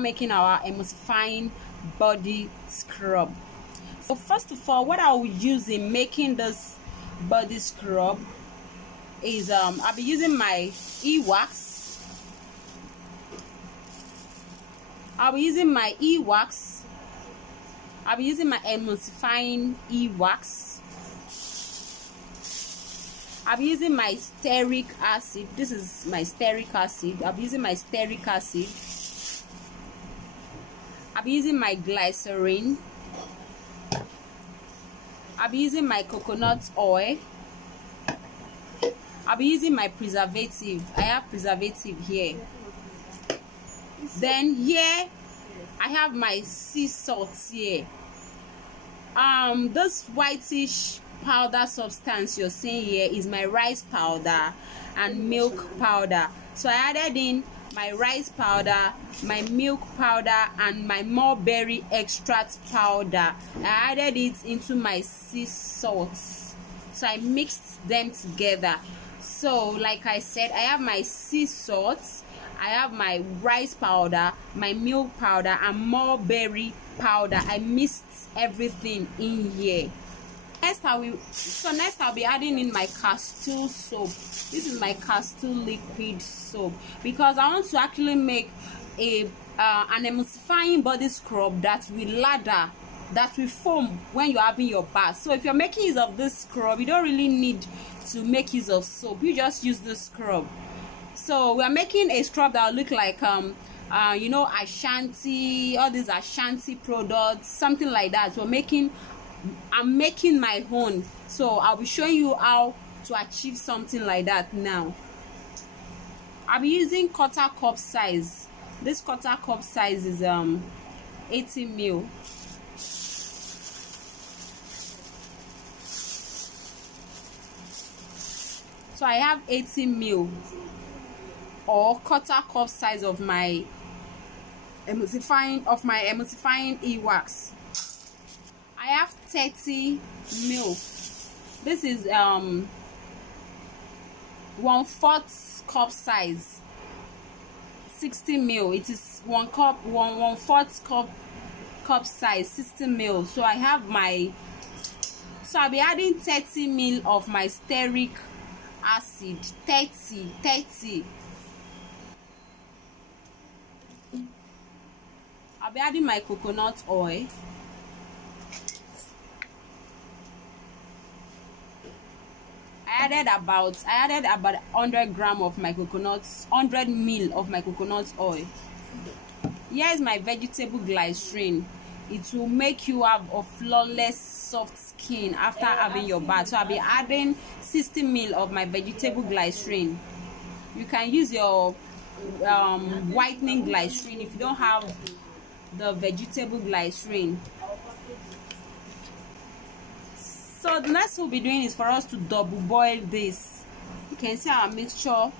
start making our emulsifying body scrub. So first of all, what I will use in making this body scrub is I'll be using my e-wax. I'll be using my e-wax. I'll be using my emulsifying e-wax. I'll be using my stearic acid. This is my stearic acid. I'll be using my stearic acid. I'll be using my glycerin. I'll be using my coconut oil. I'll be using my preservative. I have preservative here. Then here I have my sea salt here. This whitish powder substance you're seeing here is my rice powder and milk powder. So I added in my rice powder, my milk powder, and my mulberry extract powder. I added it into my sea salt, so I mixed them together. So like I said, I have my sea salt, I have my rice powder, my milk powder, and mulberry powder. I mixed everything in here. Next I'll be adding in my castor soap. This is my castor liquid soap, because I want to actually make an emulsifying body scrub that will lather, that will foam when you're having your bath. So if you're making use of this scrub, you don't really need to make use of soap. You just use this scrub. So we are making a scrub that will look like you know, Ashanti, all these Ashanti products, something like that. I'm making my own, so I'll be showing you how to achieve something like that now. I'll be using quarter cup size. This quarter cup size is 80 ml. So I have 80 ml or quarter cup size of my emulsifying e-wax. I have 30 ml. This is 1/4 cup size, 60 ml. It is 1/4 cup size, 60 ml. So I have I'll be adding 30 ml of my stearic acid. 30. I'll be adding my coconut oil. I added about 100 grams of my 100 ml of my coconut oil. Here is my vegetable glycerin. It will make you have a flawless soft skin after having your bath. So I'll be adding 60 ml of my vegetable glycerin. You can use your whitening glycerin if you don't have the vegetable glycerin. So the next we'll be doing is for us to double boil this. You can see our mixture.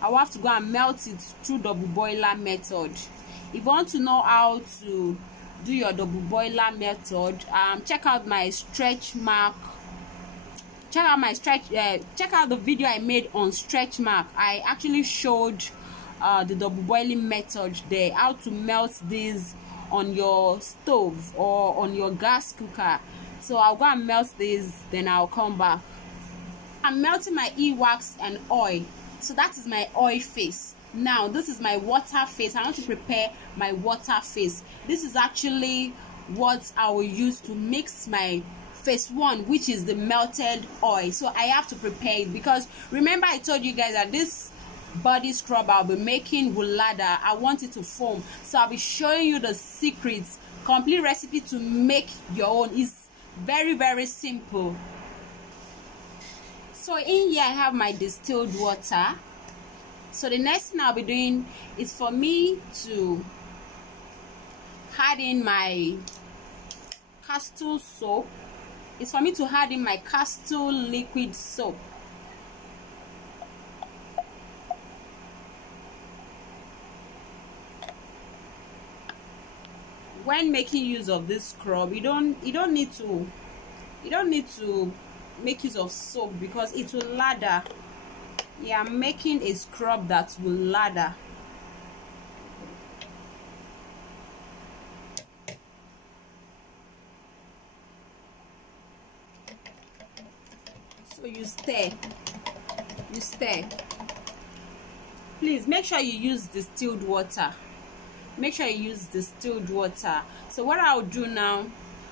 I will have to go and melt it through double boiler method. If you want to know how to do your double boiler method, check out my stretch mark. Check out the video I made on stretch mark. I actually showed the double boiling method there, how to melt this on your stove or on your gas cooker. So I'll go and melt this, then I'll come back. I'm melting my e-wax and oil. So that is my oil face. Now this is my water face. I want to prepare my water face. This is actually what I will use to mix my phase 1, which is the melted oil. So I have to prepare it, because remember I told you guys that this body scrub I'll be making will lather. I want it to foam. So I'll be showing you the secrets, complete recipe to make your own. It's very, very simple. So in here I have my distilled water. So the next thing I'll be doing is for me to add in my castor soap. It's for me to add in my castor liquid soap. When making use of this scrub, you don't need to make use of soap, because it will lather. Yeah, I'm making a scrub that will lather. So you stir. Please make sure you use distilled water. So what I'll do now,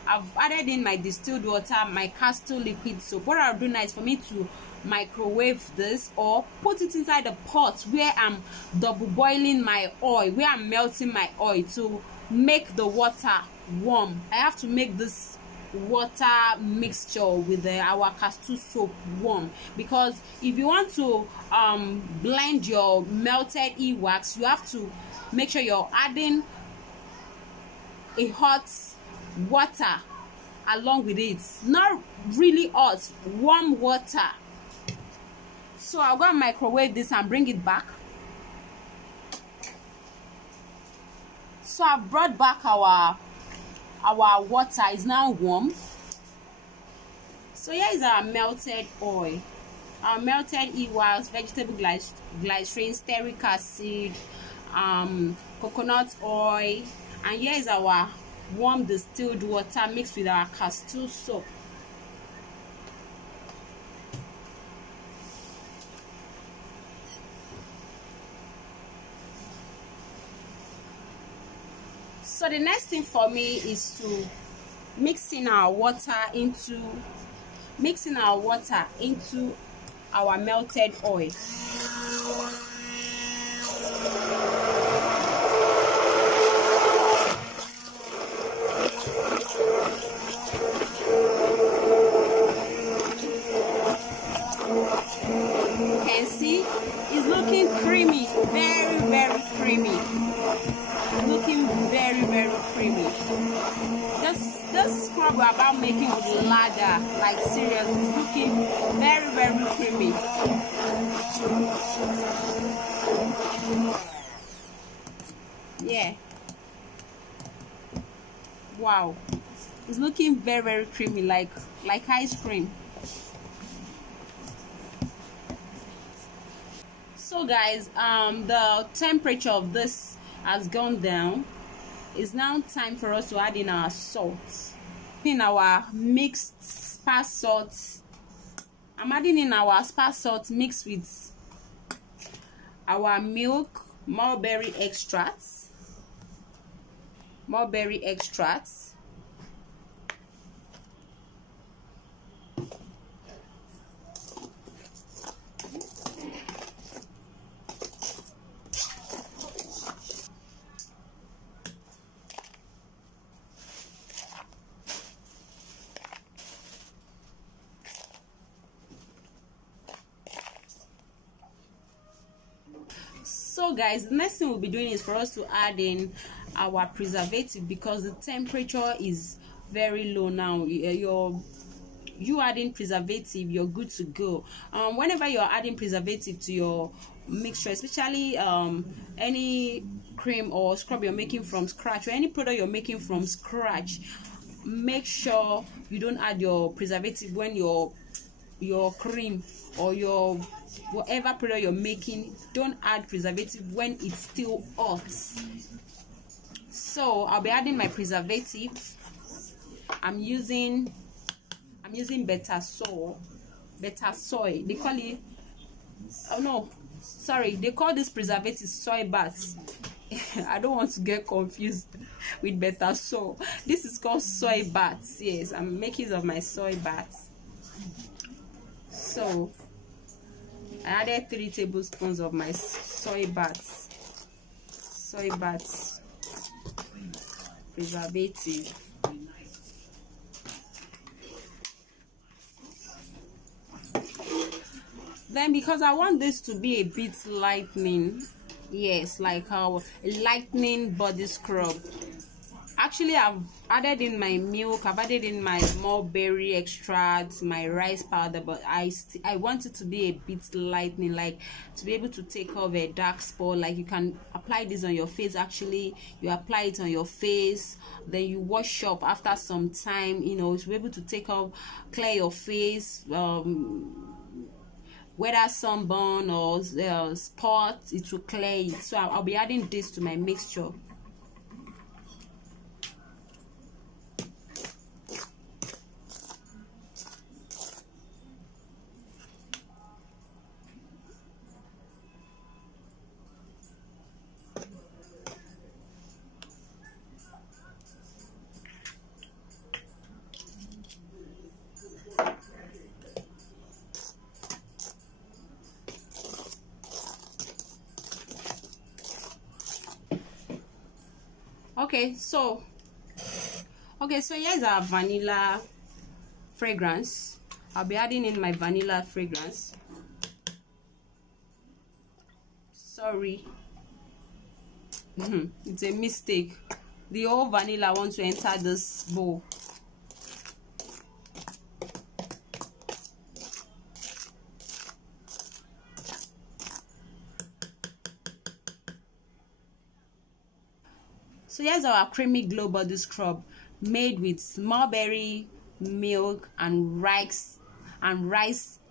I've added in my distilled water, my castor liquid soap. What I'll do now is for me to microwave this or put it inside the pot where I'm double boiling my oil, where I'm melting my oil to make the water warm. I have to make this water mixture with our castor soap warm, because if you want to blend your melted e-wax, you have to make sure you're adding a hot water along with it, not really hot, warm water. So I'll go and microwave this and bring it back. So I've brought back our water is now warm. So here is our melted oil, our melted e-wax, vegetable glycerin, stearic acid, coconut oil, and here is our warm distilled water mixed with our castor soap. So the next thing for me is to mix in our water into our melted oil. You can see it's looking creamy, very, very creamy. Looking very, very creamy. This scrub we're about making with ladder, like seriously, it's looking very, very creamy. Yeah. Wow. It's looking very, very creamy, like ice cream. So guys, the temperature of this has gone down. It's now time for us to add in our salt. In our mixed sparse salt, I'm adding in our sparse salt mixed with our milk, mulberry extracts. So guys, the next thing we'll be doing is for us to add in our preservative, because the temperature is very low now. You adding preservative, you're good to go. Whenever you're adding preservative to your mixture, especially any cream or scrub you're making from scratch, or any product you're making from scratch, make sure you don't add your preservative when your cream or your whatever product you're making. Don't add preservative when it's still hot. So I'll be adding my preservative. I'm using better soy. They call it, oh no, sorry, they call this preservative soy bath. I don't want to get confused with better soy. This is called soy bath. Yes, I'm making use of my soy bath. So I added 3 tablespoons of my soy bath preservative. Then, because I want this to be a bit lightening, yes, like our lightening body scrub, actually I've added in my milk, I've added in my mulberry extract, my rice powder, but I want it to be a bit lightening, like to be able to take off a dark spot. Like you can apply this on your face. Actually, you apply it on your face, then you wash up after some time, you know, to be able to take off, clear your face, whether sunburn or spot, it will clear it. So I'll be adding this to my mixture. Okay, so here's our vanilla fragrance. I'll be adding in my vanilla fragrance. Sorry, it's a mistake. The whole vanilla wants to enter this bowl. So here's our creamy glow body scrub made with mulberry, milk, and rice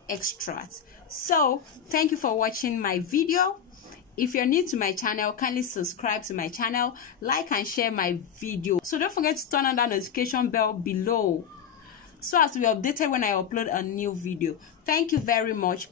extract. So thank you for watching my video. If you're new to my channel, kindly subscribe to my channel, like and share my video. So don't forget to turn on that notification bell below so as to be updated when I upload a new video. Thank you very much.